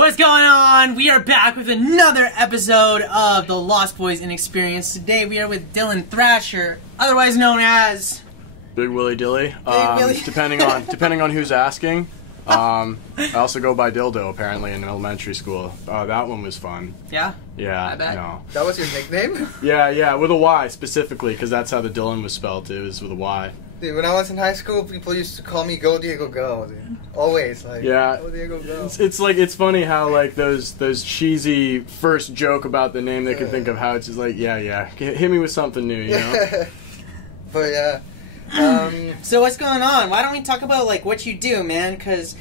What's going on? We are back with another episode of the Lostboys Inexperience. Today we are with Dylan Thrasher, otherwise known as Big Willie Dilly. Willie. depending on who's asking. I also go by Dildo apparently in elementary school. That one was fun. Yeah? Yeah. I bet. No. That was your nickname? Yeah, with a Y specifically, because that's how the Dylan was spelled. It was with a Y. Dude, when I was in high school, people used to call me Go Diego Go, dude. Always, like, Yeah. Go Diego Go. It's funny how like those cheesy first joke about the name they can think of, how it's just like yeah, hit me with something new, you know. But yeah. So what's going on? Why don't we talk about like what you do, man? Because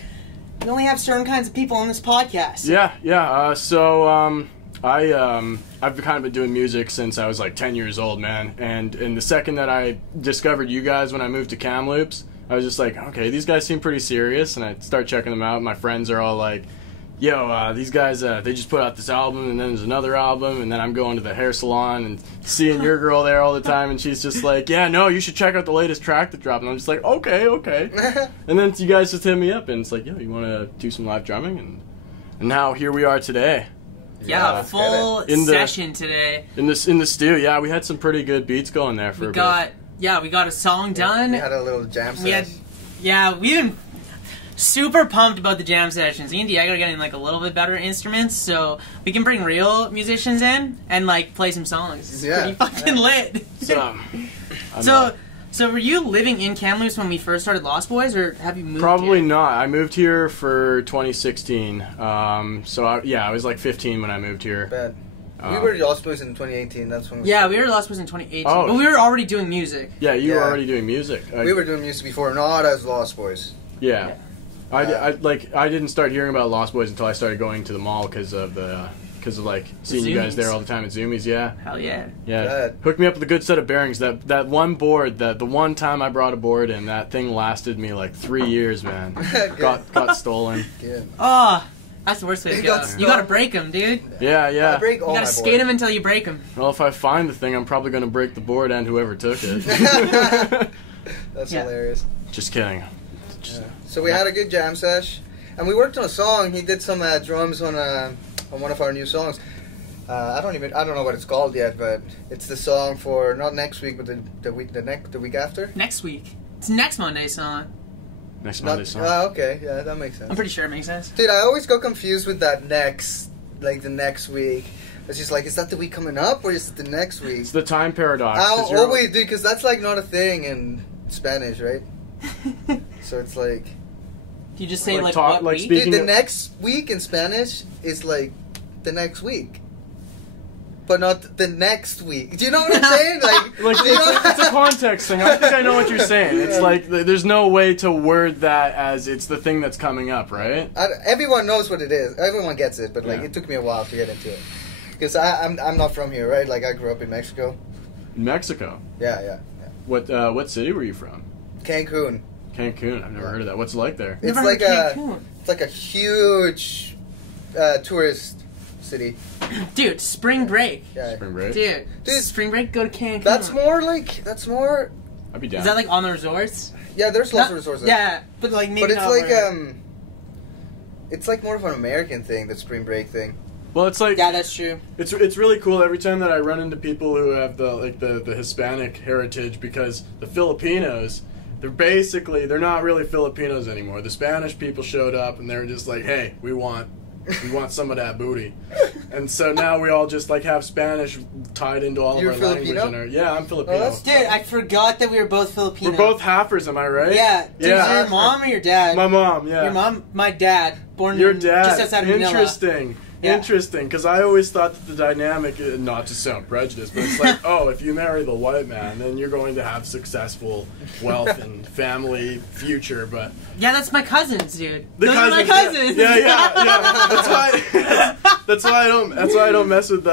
we only have certain kinds of people on this podcast. Yeah. So I've kind of been doing music since I was like 10 years old, man. And the second that I discovered you guys when I moved to Kamloops, I was just like, okay, these guys seem pretty serious. And I start checking them out. My friends are all like, yo, these guys, they just put out this album, and then there's another album, and then I'm going to the hair salon and seeing your girl there all the time, and she's just like, yeah, no, you should check out the latest track that dropped. And I'm just like, okay. And then you guys just hit me up, and it's like, yo, you want to do some live drumming? And now here we are today. Yeah, full session today. In the stew, yeah, we had some pretty good beats going there for a bit. Yeah, we got a song done. We had a little jam session. We've been super pumped about the jam sessions. Me and Diego are getting like a little bit better instruments, so we can bring real musicians in and like play some songs. It's pretty fucking lit. So were you living in Kamloops when we first started Lostboys, or have you moved Probably here? not. I moved here for 2016. I was like 15 when I moved here. Bad. We were Lostboys in 2018. That's when we we started. were Lostboys in 2018, Oh. but we were already doing music. Yeah, you were already doing music. We were doing music before, not as Lostboys. Yeah. I didn't start hearing about Lostboys until I started going to the mall because of like seeing you guys there all the time at Zoomies. Yeah. Hell yeah. Yeah. Good. Hooked me up with a good set of bearings. That one board, the one time I brought a board in, that thing lasted me like 3 years, man. got stolen. Good. Oh, that's the worst way to It go. got You gotta break them, dude. Yeah. I break all You my gotta skate boards. them until you break them. Well, if I find the thing, I'm probably gonna break the board and whoever took it. That's Yeah. hilarious. Just kidding. Yeah. So we had a good jam sesh, and we worked on a song. He did some drums on one of our new songs. I don't know what it's called yet, but it's the song for not next week, but the week after. Next week. It's next Monday's song. Next Monday song. Okay, yeah, that makes sense. I'm pretty sure it makes sense. Dude, I always go confused with that next, like the next week. It's just like, is that the week coming up, or is it the next week? It's the time paradox. I always do, because that's like not a thing in Spanish, right? So it's like, You just say Like like talk- what like week? speak- dude, the next week in Spanish is like the next week, but not the next week. Do you know what I'm saying? Like it's a context thing. I think I know what you're saying. It's like there's no way to word that as it's the thing that's coming up, right? Everyone knows what it is. Everyone gets it, but like Yeah. it took me a while to get into it. Because I'm not from here, right? Like I grew up in Mexico. Mexico. Yeah. What city were you from? Cancun. Cancun. I've never heard of that. What's it like there? It's Never like heard of Cancun. it's like a huge tourist city. Dude, spring break. Yeah. Spring break. Dude, Dude, spring break, go to Cancun. That's more. I'd be down. Is that like on the resorts? Yeah, there's lots of resorts. There. Yeah, but like maybe But it's not like where- it's like more of an American thing, the spring break thing. Well, it's like Yeah, that's true. it's really cool every time that I run into people who have the Hispanic heritage, because the Filipinos, they're not really Filipinos anymore. The Spanish people showed up and they're just like, hey, we want some of that booty. And so now we all just like have Spanish tied into all You're of our language. Filipino? Yeah, I'm Filipino. Oh, that's- Dude, I forgot that we were both Filipino. We're both halfers, am I right? Yeah. Dude, Yeah. is it your mom or your dad? My mom, yeah. Your mom, my dad, born Your in, dad. just outside of Manila. Interesting. Yeah. Interesting, because I always thought that the dynamic, not to sound prejudiced, but it's like, oh, if you marry the white man, then you're going to have successful wealth and family future. But Yeah, that's my cousins, dude. the Those are my cousins. Yeah. That's why I don't mess with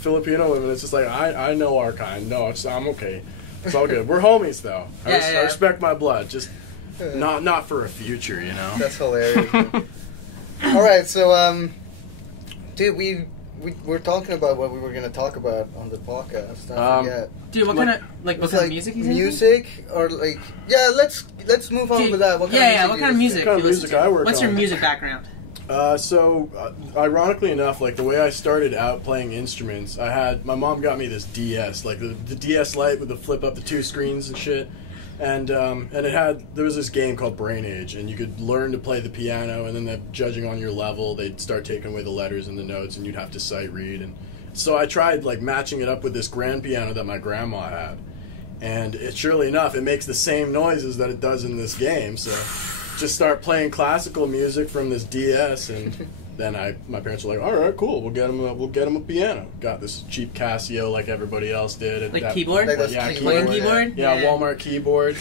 Filipino women. It's just like I know our kind. No, I'm okay. It's all good. We're homies though. I respect my blood. Just not for a future, you know. That's hilarious. All right, so dude, we're talking about what we were gonna talk about on the podcast. I forget. Dude, what kind of what kind of music is music or like let's move on with that. What kind of music what kind of music? What kind of do you music listen to? I work What's your on? music background? Ironically enough, like the way I started out playing instruments, my mom got me this DS, like the DS Lite with the flip up the 2 screens and shit, and there was this game called Brain Age, and you could learn to play the piano, and then judging on your level, they'd start taking away the letters and the notes, and you'd have to sight read, and so I tried like matching it up with this grand piano that my grandma had, and surely enough, it makes the same noises that it does in this game, so. Just start playing classical music from this DS, and then my parents were like, "All right, cool, we'll get him a piano." Got this cheap Casio, like everybody else did. Like keyboard, keyboard. Yeah, Walmart keyboard,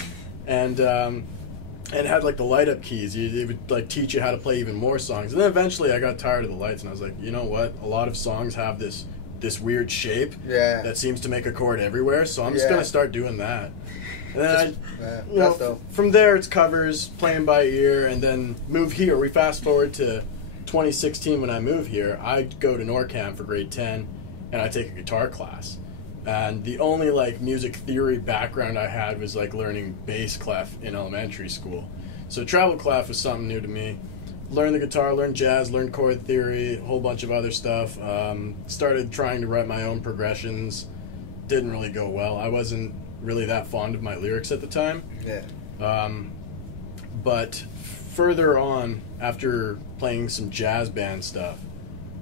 and it had like the light up keys. It would like teach you how to play even more songs. And then eventually, I got tired of the lights, and I was like, you know what? A lot of songs have this weird shape that seems to make a chord everywhere, so I'm just gonna start doing that. And then from there it's covers, playing by ear, and then move here. We fast forward to 2016 when I moved here. I go to NORCAM for grade 10, and I take a guitar class. And the only like music theory background I had was like learning bass clef in elementary school. So treble clef was something new to me. Learned the guitar, learned jazz, learned chord theory, a whole bunch of other stuff. Started trying to write my own progressions. Didn't really go well. I wasn't really that fond of my lyrics at the time. But further on, after playing some jazz band stuff,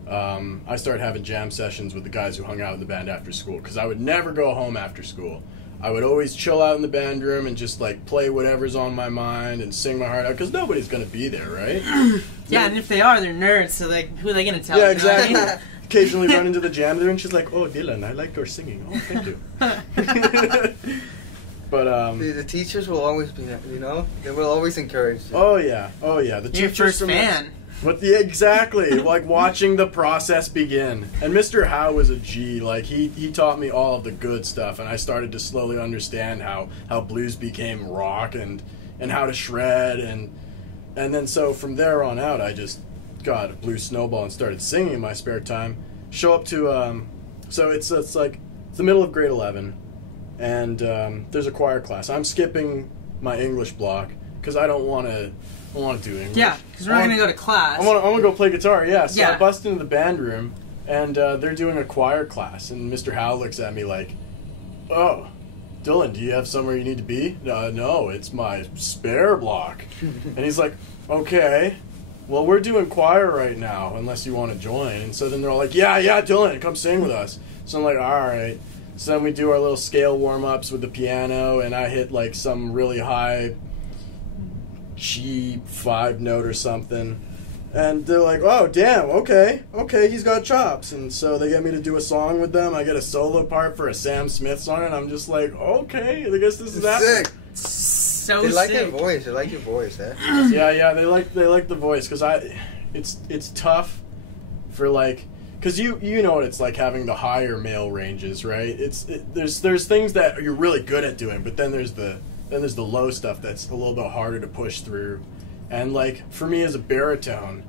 I started having jam sessions with the guys who hung out in the band after school, because I would never go home after school. I would always chill out in the band room and just like play whatever's on my mind and sing my heart out, because nobody's going to be there, right? Yeah, and if they are, they're nerds, so like, who are they going to tell? Yeah, exactly. Occasionally run into the jam there, and she's like, "Oh, Dylan, I like your singing." "Oh, thank you." But the teachers will always be, they will always encourage you. Oh yeah. The your first fan. Exactly, like watching the process begin. And Mr. Howe was a G. Like he taught me all of the good stuff, and I started to slowly understand how blues became rock and how to shred, and then so from there on out, I just got a blues snowball and started singing in my spare time. Show up to so it's like it's the middle of grade 11, and there's a choir class. I'm skipping my English block because I don't want to do English. Yeah, because we're not going to go to class. I want to go play guitar. Yeah, so I bust into the band room, and they're doing a choir class, and Mr. Howe looks at me like, "Oh, Dylan, do you have somewhere you need to be?" "No, it's my spare block." And he's like, "Okay. Well, we're doing choir right now, unless you want to join." And so then they're all like, yeah, Dylan, come sing with us. So I'm like, all right. So then we do our little scale warm-ups with the piano, and I hit like some really high G5 note or something. And they're like, "Oh, damn, okay, he's got chops." And so they get me to do a song with them. I get a solo part for a Sam Smith song, and I'm just like, okay, I guess this is that. Sick. So they like sick. your voice. They like your voice, eh? Yeah, they like the voice, because it's tough for like, because you know what it's like having the higher male ranges, right? There's things that you're really good at doing, but then there's the low stuff that's a little bit harder to push through. And like for me as a baritone,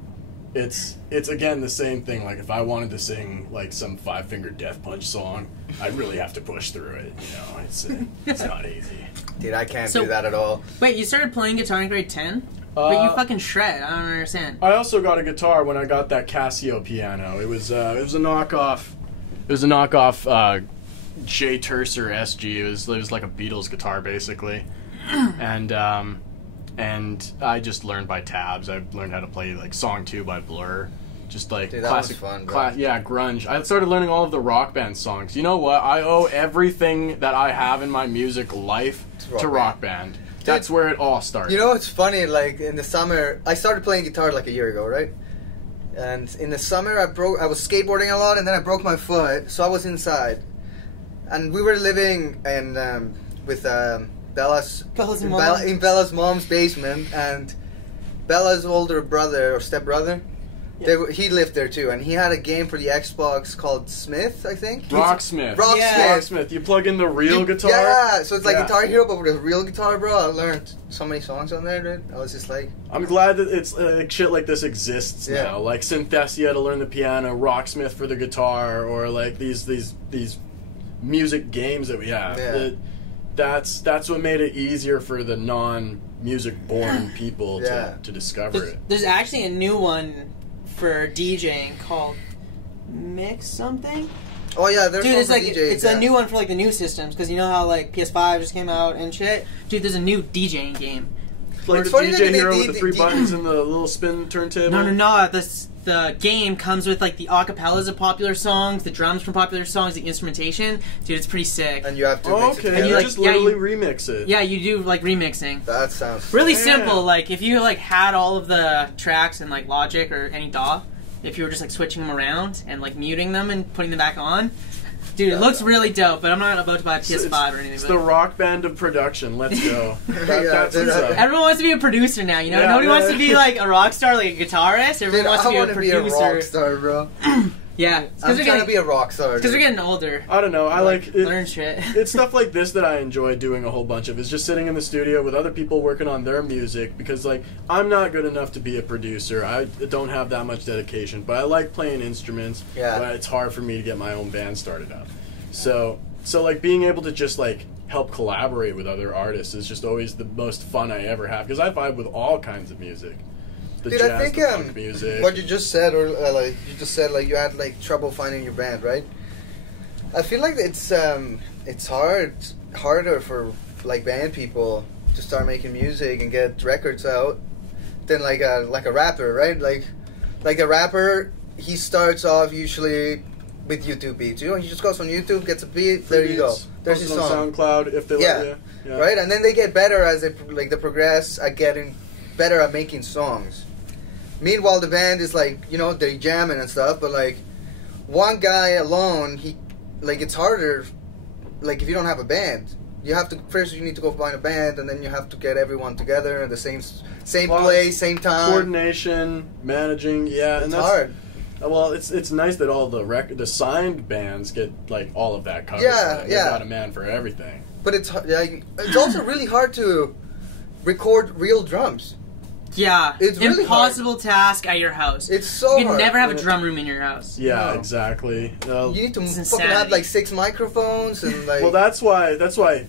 it's again the same thing. Like if I wanted to sing like some Five Finger Death Punch song, I'd really have to push through it. It's not easy. Dude, I can't do that at all. Wait, you started playing guitar in grade 10? But you fucking shred. I don't understand. I also got a guitar when I got that Casio piano. It was a knockoff. It was a knockoff J Tercer SG. It was like a Beatles guitar basically, and I just learned by tabs. I learned how to play like Song 2 by Blur. Just like dude, that classic, was fun, bro. Grunge. I started learning all of the Rock Band songs. You know what? I owe everything that I have in my music life to Rock Band. That's where it all started. You know what's funny? Like in the summer, I started playing guitar like a year ago, right? And in the summer, I was skateboarding a lot, and then I broke my foot, so I was inside. And we were living in with Bella's mom's basement, and Bella's older brother or stepbrother. Yeah. He lived there too, and he had a game for the Xbox called Smith, I think. Rocksmith. Rocksmith. You plug in the real guitar. Yeah, so it's like Guitar Hero, but with a real guitar, bro. I learned so many songs on there, dude. I was just like, I'm glad that it's shit like this exists now. Like Synthesia to learn the piano, Rocksmith for the guitar, or like these music games that we have. Yeah. That's what made it easier for the non-music born people to discover it. There's actually a new one for DJing called Mix something. Oh yeah, there's Dude, it's like DJs, it's a new one for like the new systems because you know how like PS5 just came out and shit. Dude, there's a new DJing game. Like It's the funny DJ that Hero they- with the 3 buttons and the little spin turntable. No. The game comes with like the acapellas of popular songs, the drums from popular songs, the instrumentation. Dude, it's pretty sick. And you have to Oh, mix it okay. together. You like- just yeah, literally you- remix it. Yeah, you do like remixing. That sounds Really Yeah. simple. Like if you like had all of the tracks in like Logic or any DAW, if you were just like switching them around and like muting them and putting them back on. Dude, it looks really dope, but I'm not about to buy a PS5 or anything. It's but the rock band of production. Let's go. That's dude, what's up. everyone wants to be a producer now, you know? Yeah, Nobody wants yeah. to be like a rock star, like a guitarist. Everyone Dude, wants I to be a want to be a producer. rock star, bro. Yeah, it's I'm because trying to be a rock star. we're dude. getting older. I don't know. I like it. Learn shit. It's stuff like this that I enjoy doing a whole bunch of. Is just sitting in the studio with other people working on their music because, like, I'm not good enough to be a producer. I don't have that much dedication, but I like playing instruments. Yeah. But it's hard for me to get my own band started up. So like being able to just like help collaborate with other artists is just always the most fun I ever have because I vibe with all kinds of music. The Dude, jazz, I think the funk music. what you just said, or like you just said, like you had like trouble finding your band, right? I feel like it's harder for like band people to start making music and get records out than like a rapper, right? Like a rapper, he starts off usually with YouTube beats. You know, he just goes on YouTube, gets a beat, there you go. Beats, There's his post on song. SoundCloud if they Yeah. let you. Yeah. Right, and then they get better as they progress at getting better at making songs. Meanwhile, the band is like, you know, they're jamming and stuff, but like one guy alone, it's harder. Like if you don't have a band, you have to first you need to go find a band, and then you have to get everyone together in the same place, same time. Coordination, managing, yeah, It's and that's hard. Well, it's nice that all the signed bands get like all of that covered. Yeah, They've yeah. got a man for everything. But it's also really hard to record real drums. Yeah, It's really impossible task at your house. It's so you can hard. never have a drum room in your house. Yeah, No. exactly. You need to It's fucking have insanity. like 6 microphones and like. Well, that's why.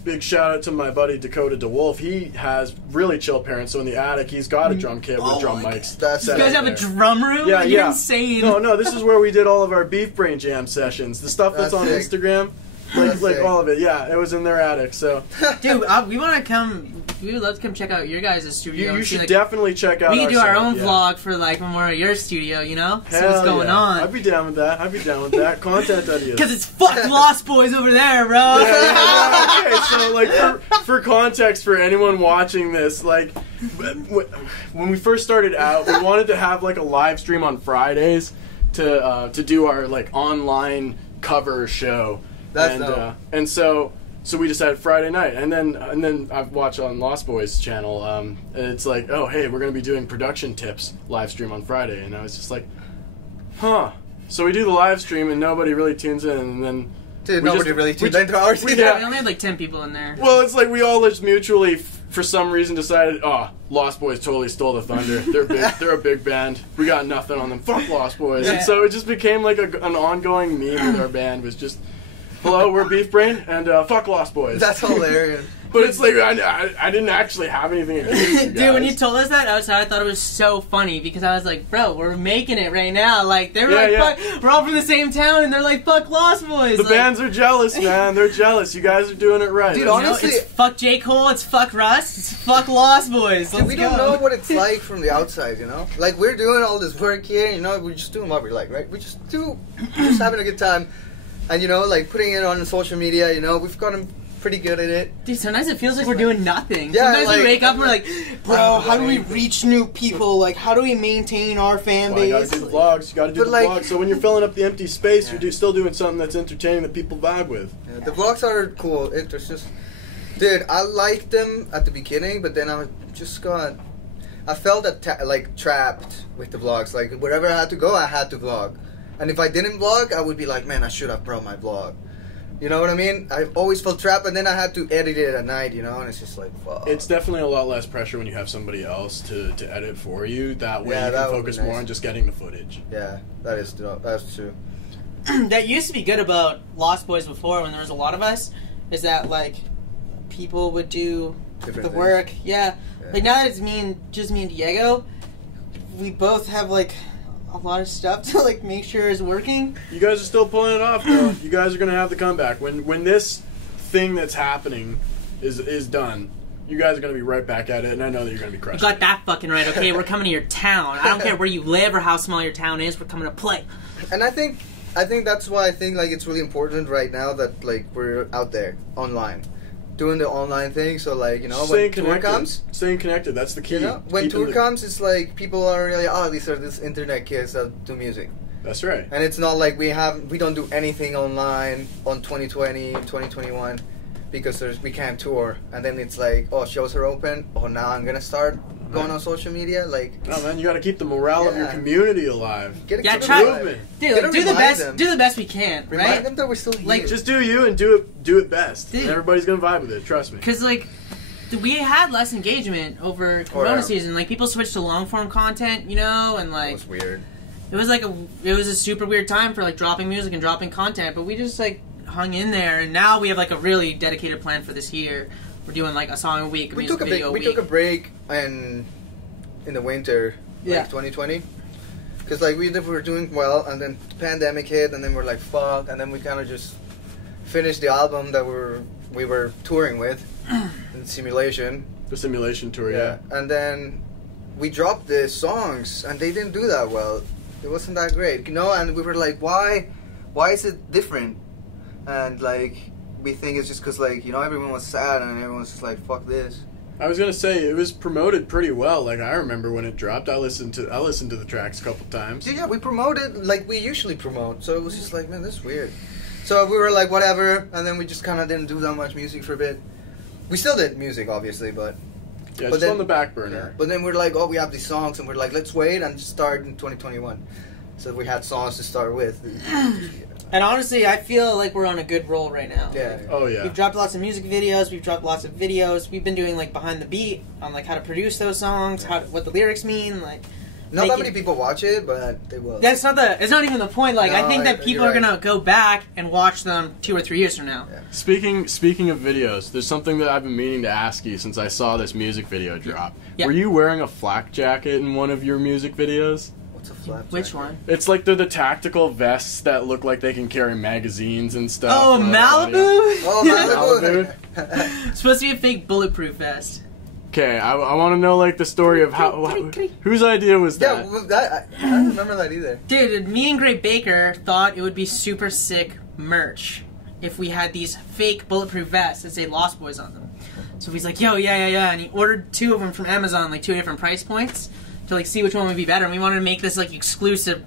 Big shout out to my buddy Dakota DeWolf. He has really chill parents. So in the attic, he's got a drum kit with drum mics. That's You set guys up have a there. drum room? Yeah, You're yeah. insane. No, this is where we did all of our Beef Brain Jam sessions. The stuff that's That's on sick. Instagram, That's like sick. all of it. Yeah, it was in their attic. So Dude, we want to come. We would love to come check out your guys' studio. you and see, should like, definitely check out. we can do our site, own yeah. vlog for like when we're at your studio, you know? See Hell what's going yeah. on. I'd be down with that. Content ideas. Because it's fuck Lost Boys over there, bro. Okay, so like for context for anyone watching this, like when we first started out, we wanted to have like a live stream on Fridays to do our like online cover show. That's dope. And so we decided Friday night, and then I've watched on Lostboys channel. And it's like, oh hey, we're gonna be doing production tips live stream on Friday, and I was just like, huh. So we do the live stream, and nobody really tunes in, and then. Dude, we nobody just- really we tuned ju- into ours. we- Yeah, we only had like 10 people in there. Well, it's like we all just mutually, for some reason, decided, oh, Lost Boys totally stole the thunder. They're big. They're a big band. We got nothing on them. Fuck Lost Boys. Yeah. And so it just became like an ongoing meme with our band. Was just, hello, we're Beef Brain, and fuck Lost Boys. That's hilarious. But it's like I didn't actually have anything against you guys. Dude, when you told us that outside, I thought it was so funny because I was like, bro, we're making it right now. Like, they were Yeah, like, yeah. fuck, we're all from the same town, and they're like, fuck Lost Boys. the like, bands are jealous, man. They're jealous. You guys are doing it right. Dude, you know, honestly- it's fuck J. Cole, it's fuck Russ, it's fuck Lost Boys. Let's Dude, we don't go. know what it's like from the outside, you know? Like, we're doing all this work here, you know? We're just doing what we like, right? We're just having a good time. And, you know, like, putting it on social media, you know? We've gotten pretty good at it. Dude, sometimes it feels like we're doing nothing. Yeah, Sometimes like- we wake up and we're like, bro, how do we anything. reach new people? Like, how do we maintain our fan Well, you base? gotta do the vlogs. You gotta do But the like- vlogs. So when you're filling up the empty space, Yeah. you're still doing something that's entertaining that people vibe with. Yeah, the vlogs are cool. It's just... Dude, I liked them at the beginning, but then I just got... I felt trapped with the vlogs. Like, wherever I had to go, I had to vlog. And if I didn't vlog, I would be like, man, I should have brought my vlog. You know what I mean? I always felt trapped, and then I had to edit it at night, you know? And it's just like, fuck. It's definitely a lot less pressure when you have somebody else to edit for you. That way Yeah, you that can would focus be nice. more on just getting the footage. Yeah, that's true. That used to be good about Lost Boys before when there was a lot of us, is that, like, people would do Different the things. work. Yeah. Yeah. Like, now that it's just me and Diego, we both have, like, a lot of stuff to like make sure it's working. You guys are still pulling it off, though. You guys are gonna have the comeback when this thing that's happening is done. You guys are gonna be right back at it, and I know that you're gonna be You crushing. got that fucking right. Okay, we're coming to your town. I don't care where you live or how small your town is. We're coming to play. And I think that's why I think like it's really important right now that like we're out there online, doing the online thing. So like when tour comes, staying connected. That's the key. When tour comes, it's like people are really these are these internet kids that do music. That's right. And it's not like we don't do anything online on 2020, 2021 because we can't tour. And then it's like, shows are open. Now I'm gonna start going on social media. Like, no, man, you got to keep the morale of your community alive. Get movement. Dude, like, do the best we can, right? Remind them that we're still here. Like, just do you and do it best. Dude. And everybody's gonna vibe with it. Trust me. Because like we had less engagement over Corona season. Like people switched to long form content, and like it was weird. It was a super weird time for like dropping music and dropping content, but we just like hung in there, and now we have like a really dedicated plan for this year. We're doing like a song a week, a music video a week. We took a break in the winter, like 2020, because like we were doing well, and then the pandemic hit, and then we're like fuck, and then we kind of just finished the album that we were touring with in Simulation. The Simulation tour, yeah. And then we dropped the songs, and they didn't do that well. It wasn't that great, and we were like, why is it different? And like, we think it's just because like, everyone was sad and everyone was just like, fuck this. I was gonna say, it was promoted pretty well. Like, I remember when it dropped, I listened to the tracks a couple times. Yeah, we promoted like we usually promote, so it was just like, man, this is weird. So we were like, whatever, and then we just kind of didn't do that much music for a bit. We still did music, obviously, but... Yeah, just on the back burner. Yeah. But then we're like, we have these songs, and we're like, let's wait and start in 2021. So we had songs to start with. And honestly, I feel like we're on a good roll right now. Yeah. Oh, yeah. We've dropped lots of music videos. We've dropped lots of videos. We've been doing, like, behind the beat on, like, how to produce those songs, what the lyrics mean, like... Not that many people watch it, but they will. That's it's not even the point. Like, I think that people are gonna go back and watch them 2 or 3 years from now. Yeah. Speaking of videos, there's something that I've been meaning to ask you since I saw this music video drop. Yeah. Were you wearing a flak jacket in one of your music videos? What's a flak jacket? Which one? It's like they're the tactical vests that look like they can carry magazines and stuff. Oh, Malibu? Oh, Malibu. It's supposed to be a fake bulletproof vest. Okay, I want to know like the story of whose idea was that? Yeah, well, I don't remember that either. Dude, me and Gray Baker thought it would be super sick merch if we had these fake bulletproof vests that say Lostboys on them. So he's like, yo, yeah, and he ordered 2 of them from Amazon, like 2 different price points, to like see which one would be better. And we wanted to make this like exclusive,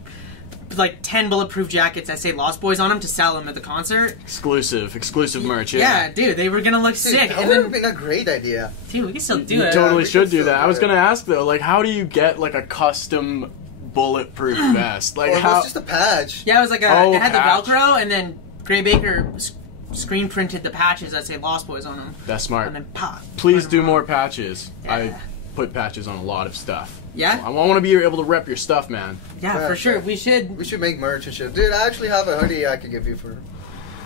like 10 bulletproof jackets that say Lostboys on them to sell them at the concert. Exclusive merch. Yeah, dude, they were gonna look sick. That would have been a great idea. Dude, we can still do You it. totally should do still that. do I was it. gonna ask though, like, how do you get like a custom bulletproof vest? Like, Or it how? was just a patch. Yeah, it was like it had patch. the Velcro, and then Gray Baker screen printed the patches that say Lostboys on them. That's smart. And then pop. Please do more patches. Yeah. I put patches on a lot of stuff. Yeah? I want to be able to rep your stuff, man. Yeah, for sure. We should. We should make merch and shit. Dude, I actually have a hoodie I could give you for...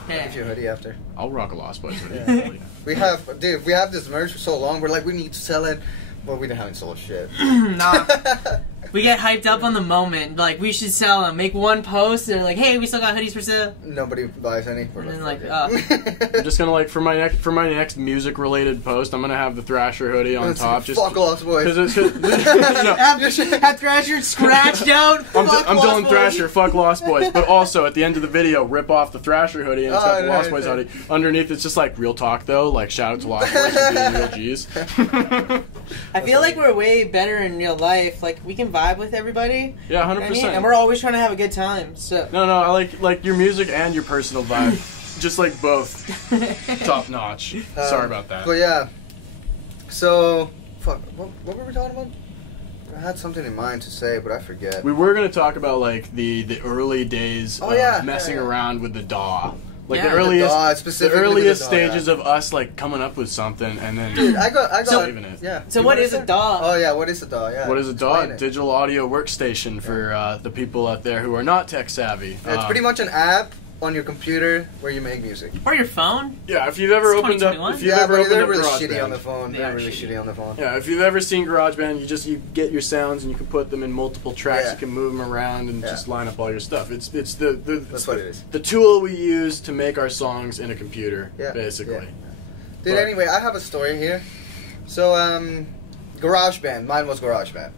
I'll Yeah. give you a hoodie after. I'll rock a Lost Boys hoodie. Yeah. We have this merch for so long, we're like, we need to sell it. But we haven't sold shit. Nah. We get hyped up on the moment. Like, we should sell them. Make one post. They're like, hey, we still got hoodies for sale. Nobody buys any. We're And then, like, I'm just gonna like for my next music related post, I'm gonna have the Thrasher hoodie on top. Just fuck Lost Boys. Have Thrasher scratched out. I'm Fuck Dylan Lost Boys. Thrasher, fuck Lost Boys. But also, at the end of the video, rip off the Thrasher hoodie and it's got the right, Lost Boys right. hoodie. Underneath, it's just like, real talk though, like, shout out to Lost Boys for being real G's. I feel like we're way better in real life. Like, we can vibe with everybody. Yeah, 100%. I mean, and we're always trying to have a good time, so... No, I like your music and your personal vibe. Just like both. Top notch. Sorry about that. But yeah. So, fuck, what were we talking about? I had something in mind to say, but I forget. We were going to talk about like the early days of messing around with the DAW. Like Yeah, the earliest, the DAW, stages of us like coming up with something and then Dude, I got saving it. Yeah. So You what wanna is a say? DAW? Oh yeah, what is a DAW? Yeah. What is a DAW? Explain it. Digital audio workstation for the people out there who are not tech savvy. It's pretty much an app on your computer where you make music. Or your phone. Yeah, if you've ever It's opened up, 2021. if you've ever but opened they're up really shitty GarageBand. on the phone. They They're are really shitty. shitty on the phone. Yeah, if you've ever seen GarageBand, you get your sounds and you can put them in multiple tracks. Yeah. You can move them around and Yeah. just line up all your stuff. It's That's what it is. The tool we use to make our songs in a computer, Yeah. basically. Yeah. Dude, anyway, I have a story here. So, GarageBand. Mine was GarageBand.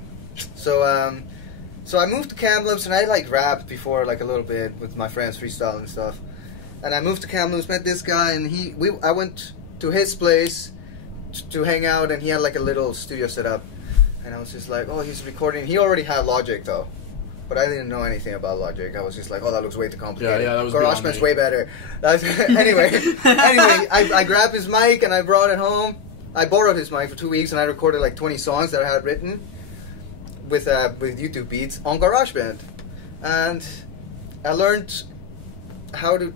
So I moved to Kamloops, and I like rapped before like a little bit with my friends, freestyle and stuff. And I moved to Kamloops, met this guy, and I went to his place to hang out, and he had like a little studio set up. And I was just like, oh, he's recording. He already had Logic though, but I didn't know anything about Logic. I was just like, oh, that looks way too complicated. Yeah, that was beyond GarageBand's me. way better. Anyway, I grabbed his mic and I brought it home. I borrowed his mic for 2 weeks, and I recorded like 20 songs that I had written with YouTube beats on GarageBand. And I learned how to,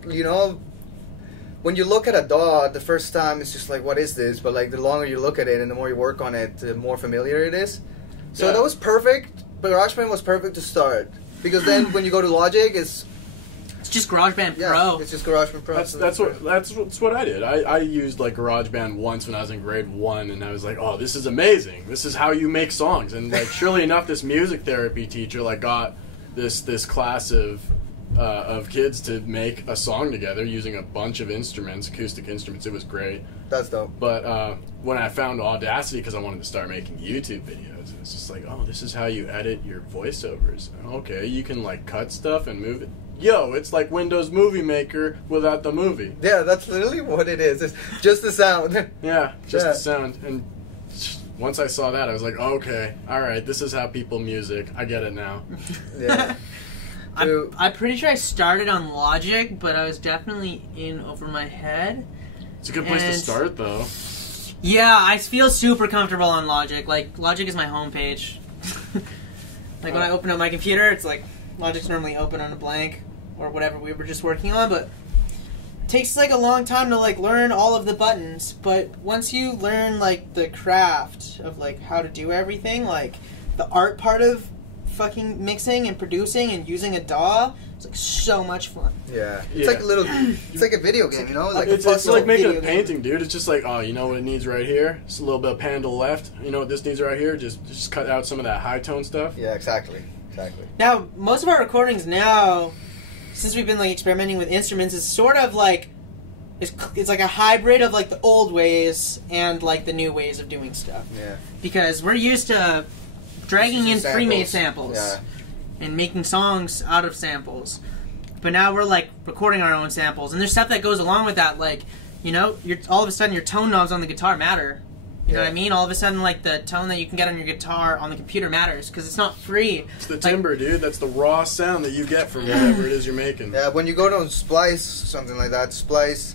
when you look at a DAW the first time, it's just like, what is this? But like the longer you look at it and the more you work on it, the more familiar it is. So Yeah. that was perfect, but GarageBand was perfect to start. Because then when you go to Logic, it's just GarageBand Pro. It's just GarageBand Pro. That's what I did. I used like GarageBand once when I was in grade 1, and I was like, oh, this is amazing. This is how you make songs. And like, surely enough, this music therapy teacher like got this class of kids to make a song together using a bunch of instruments, acoustic instruments. It was great. That's dope. But when I found Audacity, because I wanted to start making YouTube videos, it's just like, oh, this is how you edit your voiceovers. Okay, you can like cut stuff and move it. Yo, it's like Windows Movie Maker without the movie. Yeah, that's literally what it is. It's just the sound. Yeah, just Yeah. the sound. And once I saw that, I was like, okay, all right, this is how people music. I get it now. Yeah. I'm pretty sure I started on Logic, but I was definitely in over my head. It's a good place to And- start, though. Yeah, I feel super comfortable on Logic. Like, Logic is my homepage. Like, when I open up my computer, it's like, Logic's normally open on a blank, or whatever we were just working on, but it takes, like, a long time to, like, learn all of the buttons. But once you learn, like, the craft of, like, how to do everything, like, the art part of fucking mixing and producing and using a DAW, it's, like, so much fun. Yeah. It's Yeah. like a little, it's like a video game, Like It's a like making a video game. painting, dude. It's just like, oh, you know what it needs right here? Just a little bit of pan to the left. You know what this needs right here? Just cut out some of that high tone stuff. Yeah, exactly. Now, most of our recordings now, since we've been like experimenting with instruments, is sort of like it's like a hybrid of like the old ways and like the new ways of doing stuff. Yeah. Because we're used to dragging in pre-made samples Yeah. and making songs out of samples, but now we're like recording our own samples, and there's stuff that goes along with that. Like, you're all of a sudden your tone knobs on the guitar matter. You know what I mean? All of a sudden, like, the tone that you can get on your guitar on the computer matters, because it's not free. It's the timbre, dude. That's the raw sound that you get from whatever it is you're making. Yeah, when you go to Splice, something like that, Splice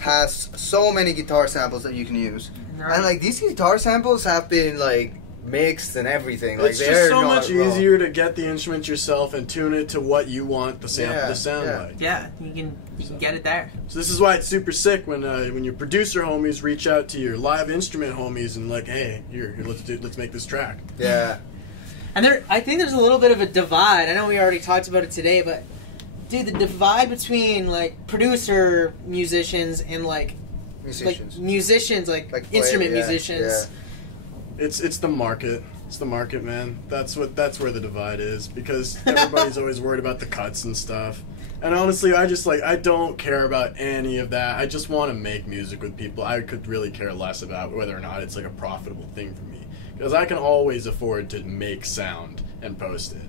has so many guitar samples that you can use. And, like, these guitar samples have been, like, mixed and everything. Like, It's they're just so not much raw. easier to get the instrument yourself and tune it to what you want the sample to sound yeah. like. Yeah, you can get it there. So this is why it's super sick when your producer homies reach out to your live instrument homies and like, hey, here let's make this track. Yeah. And I think there's a little bit of a divide. I know we already talked about it today, but dude, the divide between like producer musicians and like musicians, like instrument musicians. Yeah. It's the market. It's the market, man. That's where the divide is, because everybody's always worried about the cuts and stuff. And honestly, I don't care about any of that. I just want to make music with people. I could really care less about whether or not it's like a profitable thing for me, because I can always afford to make sound and post it.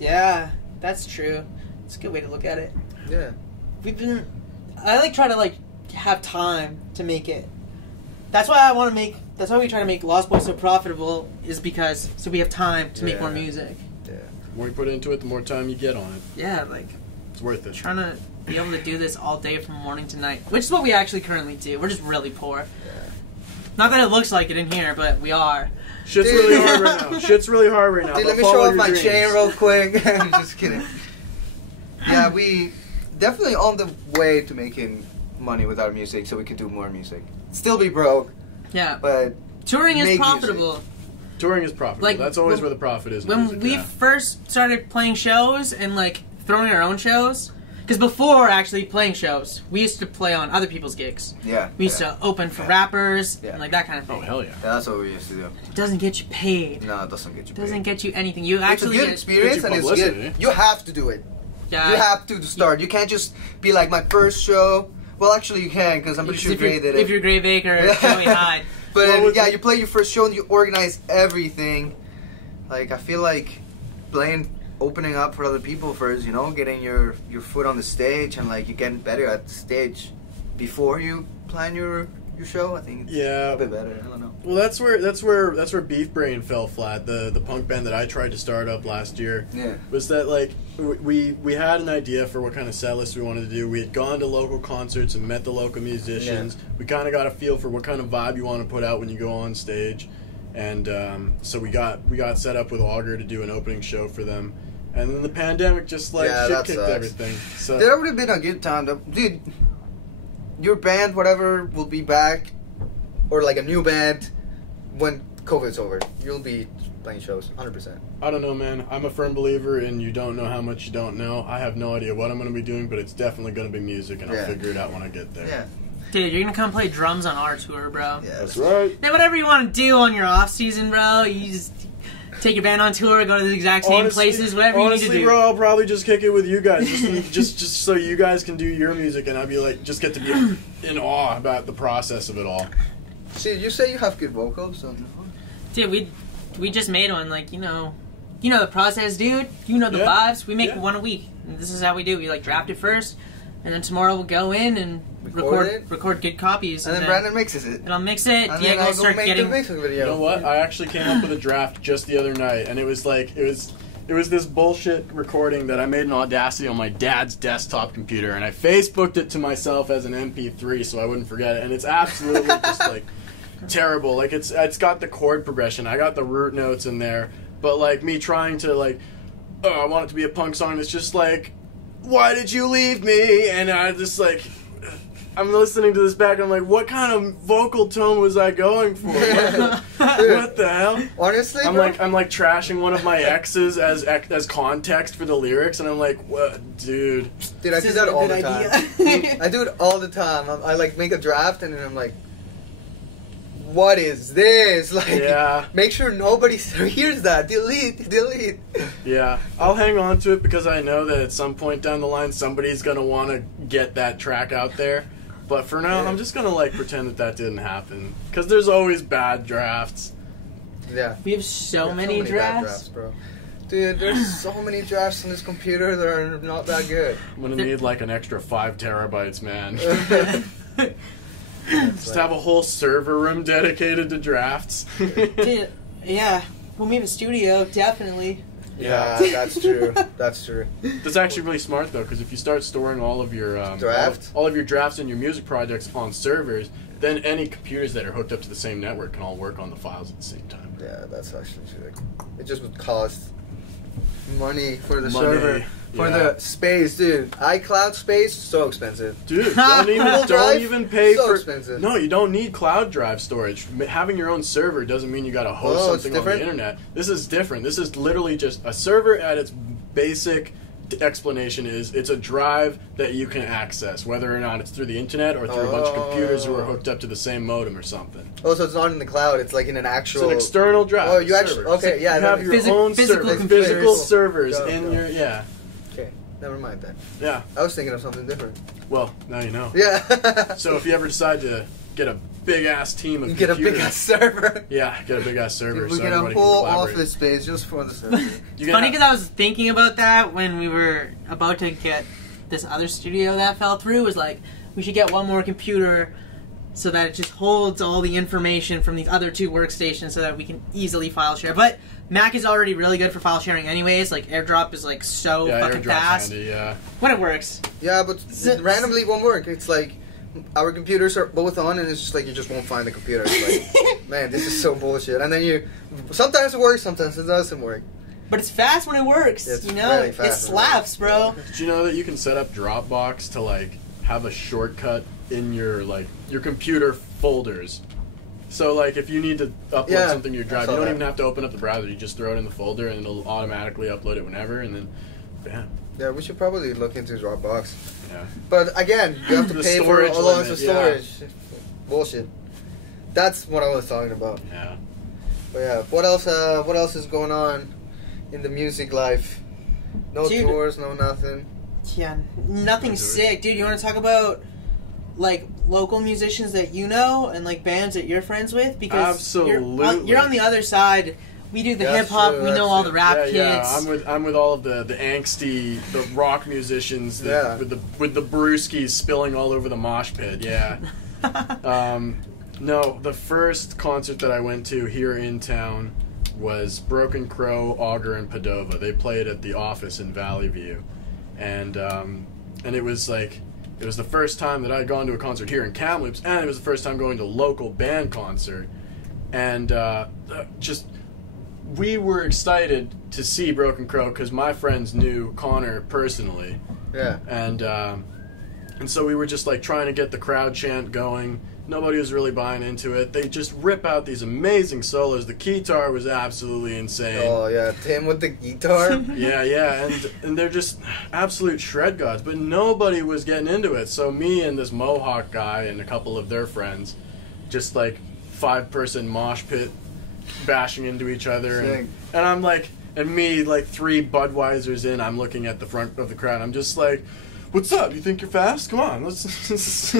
Yeah, that's true. It's a good way to look at it. Yeah. I try to have time to make it. That's why we try to make Lostboys so profitable, is because so we have time to make more music. Yeah. The more you put into it, the more time you get on it. Yeah, It's worth it. trying to be able to do this all day from morning to night, which is what we actually currently do. We're just really poor. Yeah. Not that it looks like it in here, but we are. Shit's really hard right now. Shit's really hard right now. Dude, but let me follow show off your my dreams. chain real quick. I'm just kidding. Yeah, we definitely on the way to making money with our music, so we could do more music. Still be broke, Yeah. but Touring is make profitable. Touring is profitable. Like, That's always when- where the profit is. in When music, we yeah. first started playing shows and throwing our own shows, Because before actually playing shows, we used to play on other people's gigs. Yeah. We used to open for rappers and like that kind of thing. Oh hell yeah. Yeah, that's what we used to do. It doesn't get you paid. No, it doesn't get you It paid. doesn't get you anything. You It's actually a good get experience and it's publicity. good. You have to do it. Yeah, You have to start. You can't just be like, my first show. Well, actually, you can, because I'm pretty sure Gray did it. If you're Gray Baker, Yeah. Joey Hyde. But Well, yeah, you play your first show and you organize everything. Like, I feel like opening up for other people first, you know, getting your foot on the stage and like you getting better at the stage before you plan your show. I think it's a bit better. I don't know. Well, that's where Beef Brain fell flat. The punk band that I tried to start up last year. Yeah. Was that like we had an idea for what kind of set list we wanted to do. We had gone to local concerts and met the local musicians. Yeah. We kind of got a feel for what kind of vibe you want to put out when you go on stage, and so we got set up with Augur to do an opening show for them. And then the pandemic just like shit kicked everything. So there would have been a good time, though. Dude. Your band, whatever, will be back, or like a new band when COVID's over. You'll be playing shows, 100%. I don't know, man. I'm a firm believer in you don't know how much you don't know. I have no idea what I'm going to be doing, but it's definitely going to be music, and I'll figure it out when I get there. Yeah. Dude, you're gonna come play drums on our tour, bro. Yeah, That's right. Then whatever you want to do on your off season, bro, you just take your band on tour, go to the exact same places, whatever you need to do. Bro, I'll probably just kick it with you guys, just so you guys can do your music, and I'll be like, just get to be in awe about the process of it all. See, you say you have good vocals, so... Dude, we just made one, like, you know the process, dude. You know the vibes. We make one a week. And this is how we do. We like draft it first, and then tomorrow we'll go in and record good copies, and then Brandon mixes it. And I'll mix it. And Diego then will start getting. the music video. You know what? I actually came up with a draft just the other night, and it was this bullshit recording that I made in Audacity on my dad's desktop computer, and I Facebooked it to myself as an MP3 so I wouldn't forget it, and it's absolutely just like terrible. Like it's got the chord progression, I got the root notes in there, but like me trying to like, oh, I want it to be a punk song, it's just like, why did you leave me? And I just like, I'm listening to this back and I'm like, what kind of vocal tone was I going for? What the hell? Honestly, I'm like trashing one of my exes as context for the lyrics, and I'm like, what, dude? Dude, I do that all the time. I do it all the time. I like make a draft and then I'm like, what is this? Like, make sure nobody hears that. Delete. Yeah, I'll hang on to it because I know that at some point down the line somebody's gonna want to get that track out there. But for now, I'm just gonna like pretend that didn't happen because there's always bad drafts. Yeah, we have so many bad drafts, bro. Dude, there's so many drafts on this computer that are not that good. I'm gonna need like an extra 5 terabytes, man. Just have a whole server room dedicated to drafts. Dude, yeah. When we have a studio, definitely. Yeah, that's true. That's true. That's actually really smart though, because if you start storing all of your drafts, all of your drafts and your music projects on servers, then any computers that are hooked up to the same network can all work on the files at the same time. Yeah, that's actually true. It just would cost money for the server. For the space, dude. iCloud space, so expensive. Dude, don't even pay so for... expensive. No, you don't need cloud drive storage. Having your own server doesn't mean you gotta host something on the internet. This is different. This is literally just a server at its basic explanation is it's a drive that you can access, whether or not it's through the internet or through a bunch of computers who are hooked up to the same modem or something. Oh, so it's not in the cloud, it's like in an actual... It's an external drive. Oh, you actually... Okay, yeah. You have your own physical servers in your... Yeah. Okay, never mind that. Yeah. I was thinking of something different. Well, now you know. Yeah. So if you ever decide to get a big-ass team of computers... Get a big-ass server. Yeah, get a big-ass server. We get a whole office space just for the server. It's funny because I was thinking about that when we were about to get this other studio that fell through. Was like, we should get one more computer so that it just holds all the information from these other 2 workstations so that we can easily file share. But Mac is already really good for file sharing anyways. Like, AirDrop is like so fucking fast. Handy, yeah. When it works. Yeah, but randomly it won't work. It's like... Our computers are both on, and it's just like you just won't find the computer. It's like, man, this is so bullshit. And then sometimes it works, sometimes it doesn't work. But it's fast when it works. It's you know, really fast it slaps, bro. Did you know that you can set up Dropbox to like have a shortcut in your computer folders? So like if you need to upload something to your drive, you don't even have to open up the browser. You just throw it in the folder, and it'll automatically upload it whenever, and then bam. Yeah, we should probably look into Dropbox. Yeah. But again, you have to The pay for storage all of the limit, yeah. storage. Bullshit. That's what I was talking about. Yeah. But yeah, what else is going on in the music life? No Dude. tours, no nothing. Yeah, nothing sick, dude. You want to talk about like local musicians that you know and like bands that you're friends with? Because Absolutely. you're on the other side. We do the That's hip hop. true, We know that's all true. the rap kids. Yeah, I'm with all of the angsty, the rock musicians that, with the brewskis spilling all over the mosh pit. Yeah. No, the first concert that I went to here in town was Broken Crow, Augur, and Padova. They played at the Office in Valley View, and it was like it was the first time that I had gone to a concert here in Kamloops, and it was the first time going to a local band concert, and just. We were excited to see Broken Crow because my friends knew Connor personally. Yeah. And so we were just like trying to get the crowd chant going. Nobody was really buying into it. They just rip out these amazing solos. The guitar was absolutely insane. Oh yeah, Tim with the guitar. Yeah, and they're just absolute shred gods. But nobody was getting into it. So me and this Mohawk guy and a couple of their friends, just like 5-person mosh pit, bashing into each other, and I'm like, and me like 3 Budweisers in, I'm looking at the front of the crowd. I'm just like, "What's up? You think you're fast? Come on, let's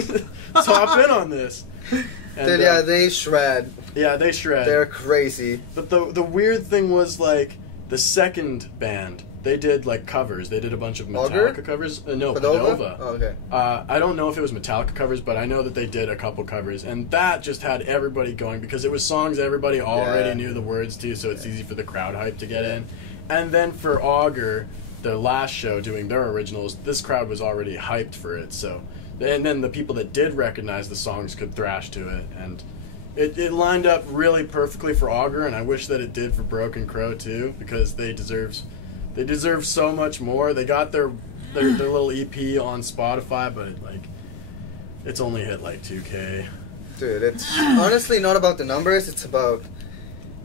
hop in on this." And, Dude, yeah, they shred. Yeah, they shred. They're crazy. But the weird thing was like the second band. They did like covers. They did a bunch of Metallica Augur? covers. No, Padova? Padova. Oh, okay. I don't know if it was Metallica covers, but I know that they did a couple covers, and that just had everybody going because it was songs everybody already knew the words to, so it's easy for the crowd hype to get in. And then for Augur, their last show doing their originals, this crowd was already hyped for it. So, and then the people that did recognize the songs could thrash to it, and it lined up really perfectly for Augur, and I wish that it did for Broken Crow too, because they deserve so much more. They got their little EP on Spotify, but it's only hit like 2K. Dude, it's honestly not about the numbers. It's about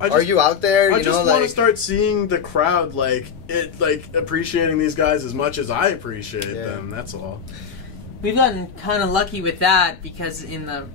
are you out there? I just want to start seeing the crowd appreciating these guys as much as I appreciate them. That's all. We've gotten kind of lucky with that because in the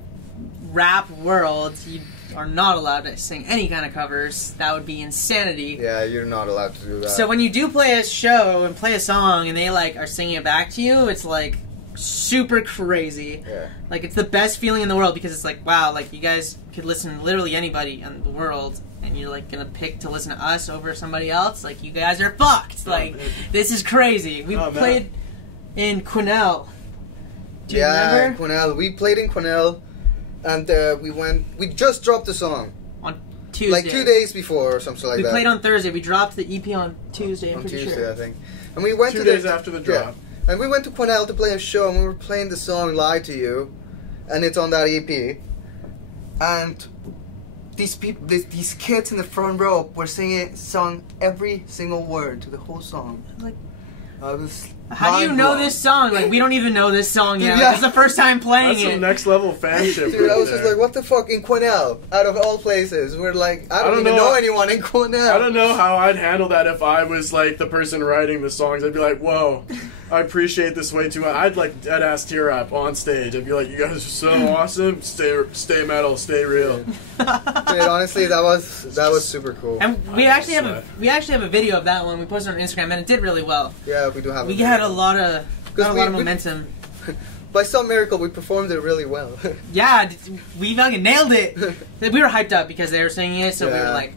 rap world, you are not allowed to sing any kind of covers. That would be insanity. Yeah, you're not allowed to do that. So when you do play a show and play a song and they are singing it back to you, it's like super crazy. Yeah. Like it's the best feeling in the world because it's like, wow, like you guys could listen to literally anybody in the world and you're like gonna pick to listen to us over somebody else. Like you guys are fucked. Like this is crazy. We played in Quesnel. Do you remember? In Quesnel. We played in Quesnel. And we just dropped the song. On Tuesday. Like 2 days before or something like that. We played on Thursday. We dropped the EP on Tuesday, I'm pretty Tuesday, sure. I think. And we went 2 days after the drop. Yeah. And we went to Quesnel to play a show, and we were playing the song Lie to You. And it's on that EP. And these people, these kids in the front row were sung every single word to the whole song. Like, I was how do you know this song? Like, we don't even know this song yet. Yeah. It's the first time playing That's it. some next level fanship. Dude, I was right just there. like, what the fuck, in Quesnel? Out of all places. We're like, I don't even know know anyone in Quesnel. I don't know how I'd handle that if I was like the person writing the songs. I'd be like, whoa, I appreciate this way too much. I'd like dead ass tear up on stage. I'd be like, you guys are so awesome. Stay metal, stay real. Dude, honestly, that was super cool. And we actually have a video of that one. We posted on Instagram, and it did really well. Yeah, we do have. We had a lot of momentum. By some miracle, we performed it really well. Yeah, we fucking nailed it. We were hyped up because they were singing it, so we were like,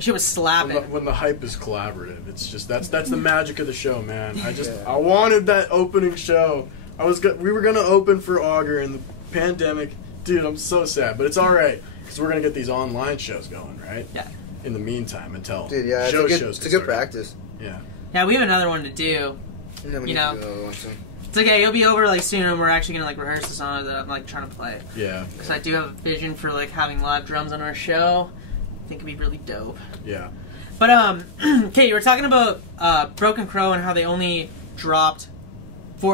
she was slapping. When the hype is collaborative, it's just that's the magic of the show, man. I wanted that opening show. We were gonna open for Augur in the pandemic, dude. I'm so sad, but it's all right because we're gonna get these online shows going, right? Yeah. In the meantime, until dude, yeah, it's a good practice. Yeah. Yeah, we have another one to do. You know, it's okay. You'll be over like soon, and we're actually gonna like rehearse the song that I'm like trying to play. Yeah. Because I do have a vision for like having live drums on our show. I think it'd be really dope. Yeah. But Kate, you were talking about Broken Crow and how they only dropped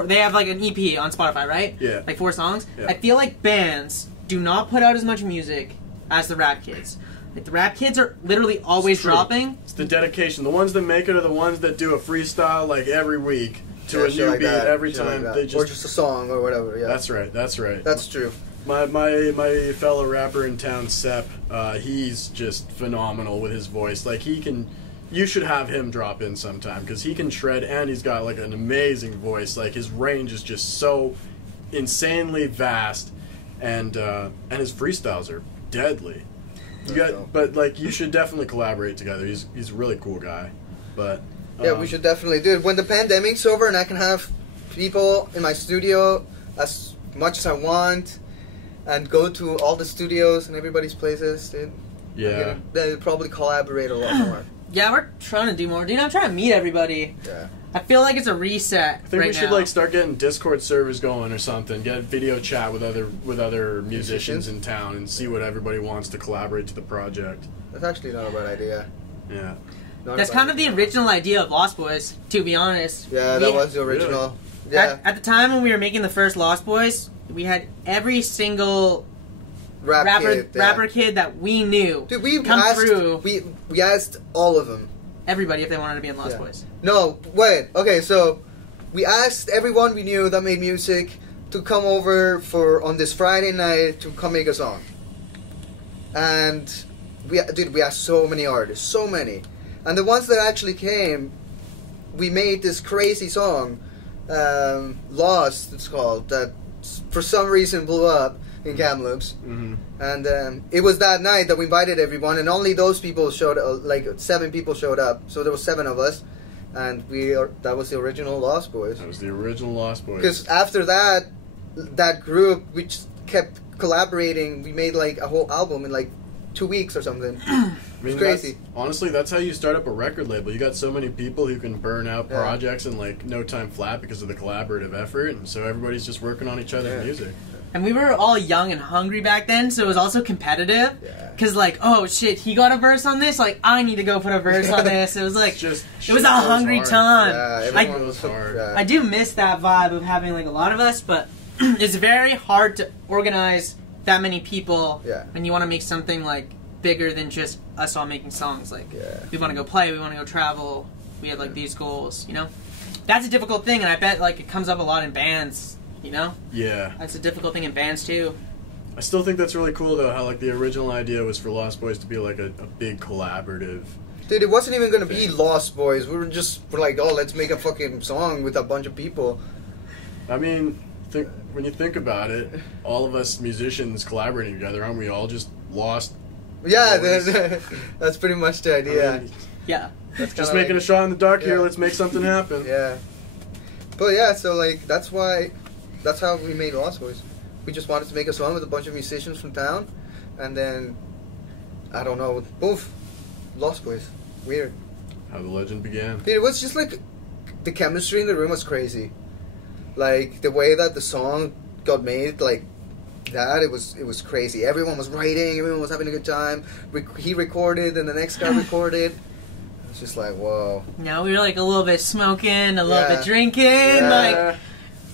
they have like an EP on Spotify, right? Yeah. Like 4 songs. Yeah. I feel like bands do not put out as much music as the rap kids. Like, the rap kids are literally always dropping. It's the dedication. The ones that make it are the ones that do a freestyle like every week to a new like beat that, every time. Like they just, or just a song or whatever. Yeah, that's right. That's right. That's true. My fellow rapper in town, Sep, he's just phenomenal with his voice. Like, he can... You should have him drop in sometime, because he can shred, and he's got, like, an amazing voice. Like, his range is just so insanely vast, and his freestyles are deadly. But, like, you should definitely collaborate together. He's a really cool guy. But... yeah, we should definitely do it. When the pandemic's over and I can have people in my studio as much as I want... and go to all the studios and everybody's places, dude. Yeah. They'll probably collaborate a lot more. Yeah, we're trying to do more. Dude, I'm trying to meet everybody. Yeah. I feel like it's a reset. I think we should like start getting Discord servers going or something. Get video chat with other musicians in town and see what everybody wants to collaborate to the project. That's actually not a bad idea. Yeah. That's kind of the original idea of Lostboys, to be honest. Yeah, that was the original. Really? Yeah. At the time when we were making the first Lostboys, we had every single rapper kid that we knew. Dude, we come asked, through. We asked all of them. Everybody if they wanted to be in Lostboys. No, wait. Okay, so we asked everyone we knew that made music to come over on this Friday night to come make a song. And we asked so many artists, so many. And the ones that actually came, we made this crazy song, Lost, it's called, that for some reason blew up in Kamloops. Mm-hmm. And it was that night that we invited everyone, and only those people showed up, like 7 people showed up. So there was 7 of us, and that was the original Lostboys. That was the original Lostboys. Because after that group, we just kept collaborating. We made like a whole album in like 2 weeks or something. I mean, it's crazy. Honestly, that's how you start up a record label. You got so many people who can burn out projects in like no time flat because of the collaborative effort, and so everybody's just working on each other's music. And we were all young and hungry back then, so it was also competitive. Yeah. Cause like, oh shit, he got a verse on this. Like, I need to go put a verse on this. It was like, it was a hungry time. Yeah, everyone was hard. I do miss that vibe of having like a lot of us, but it's very hard to organize that many people. Yeah. And you want to make something like bigger than just us all making songs. Like, we want to go play, we want to go travel. We have like these goals, you know. That's a difficult thing, and I bet like it comes up a lot in bands. You know? Yeah. That's a difficult thing in bands, too. I still think that's really cool, though, how, like, the original idea was for Lostboys to be, like, a big collaborative... Dude, it wasn't even going to be Lostboys. We were like, oh, let's make a fucking song with a bunch of people. I mean, when you think about it, all of us musicians collaborating together, aren't we all just lost? Yeah, that's pretty much the idea. I mean, yeah. That's just making a shot in the dark here, let's make something happen. Yeah. But yeah, so, like, that's how we made Lostboys. We just wanted to make a song with a bunch of musicians from town, and then, I don't know, both Lostboys. Weird. How the legend began. Dude, it was just like, the chemistry in the room was crazy. Like, the way that the song got made, like, that, it was crazy. Everyone was writing, everyone was having a good time. He recorded, and the next guy recorded. It's just like, whoa. No, we were like a little bit smoking, a little bit drinking. Yeah. Like,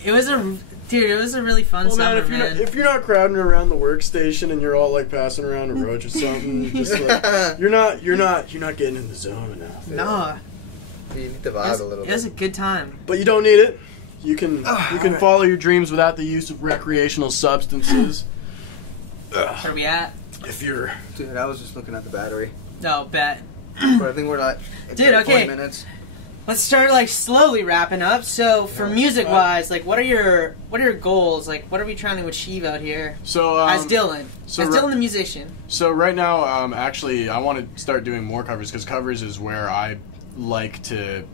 it was a really fun summer, man. If you're not crowding around the workstation and you're all like passing around a roach or something, just like, you're not getting in the zone enough. No. You need to vibe a little bit. It was a good time. But you don't need it. You can follow your dreams without the use of recreational substances. Where are we at? If you're... Dude, I was just looking at the battery. No, bet. But I think we're like... Dude, okay. 40 minutes. Let's start like slowly wrapping up. So for music-wise, like what are your goals? Like what are we trying to achieve out here? So as Dylan, Dylan the musician. So right now, actually, I want to start doing more covers because covers is where I like to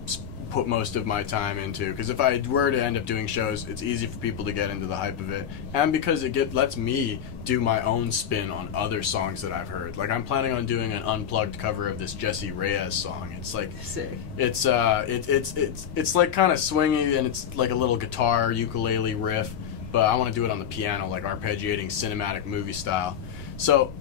put most of my time into, because if I were to end up doing shows, it's easy for people to get into the hype of it, and because it lets me do my own spin on other songs that I've heard. Like, I'm planning on doing an unplugged cover of this Jesse Reyes song. It's like sick. It's like kind of swingy, and it's like a little guitar ukulele riff, but I want to do it on the piano, like arpeggiating cinematic movie style. So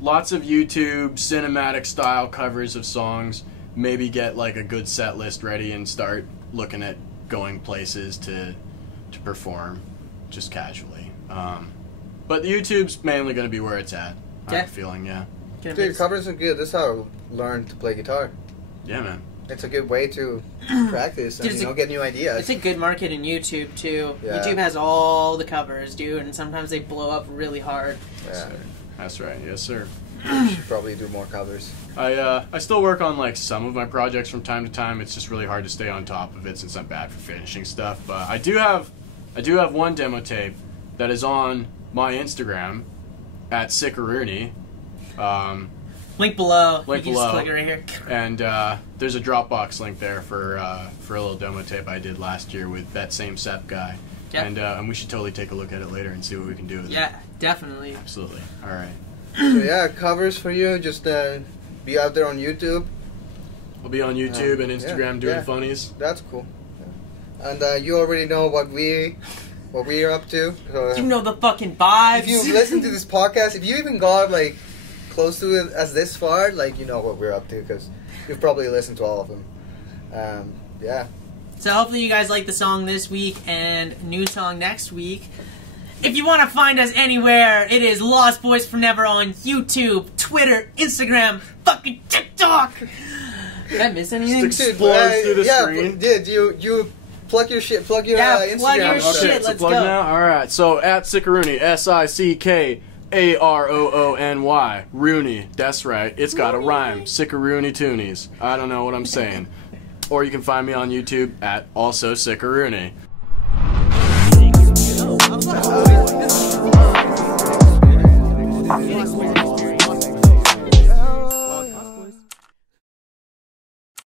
lots of YouTube cinematic style covers of songs. Maybe get like a good set list ready and start looking at going places to perform just casually. But the YouTube's mainly going to be where it's at. I have a feeling, yeah. Dude, covers are good. This is how I learned to play guitar. Yeah, man. It's a good way to practice and, Dude, get new ideas. It's a good market in YouTube, too. Yeah. YouTube has all the covers, dude, and sometimes they blow up really hard. Yeah. That's right. Yes, sir. You should probably do more covers. I still work on like some of my projects from time to time. It's just really hard to stay on top of it since I'm bad for finishing stuff. But I do have one demo tape that is on my Instagram at Sickaroony. Link below. Link you can below. just click it right here. And there's a Dropbox link there for a little demo tape I did last year with that same Sep guy. Yep. And we should totally take a look at it later and see what we can do with it. Yeah, definitely. Absolutely. All right. So yeah, covers for you. Just be out there on YouTube. I'll be on YouTube and Instagram doing funnies. That's cool. Yeah. And you already know what we are up to. So, You know the fucking vibes. if you listen to this podcast, if you even got like close to it as this far, like you know what we're up to because you've probably listened to all of them. Yeah. So hopefully you guys like the song this week and new song next week. If you want to find us anywhere, it is Lost Boys Forever on YouTube, Twitter, Instagram, fucking TikTok. Did I miss anything? Explodes through the screen. Did you plug your shit? Plug your Instagram. plug your stuff. shit. Let's plug go. now. All right. So at Sickaroony, SICKAROONY, Rooney. That's right. It's got a rhyme. Sickaroony Toonies. I don't know what I'm saying. Or you can find me on YouTube at also Sickaroony.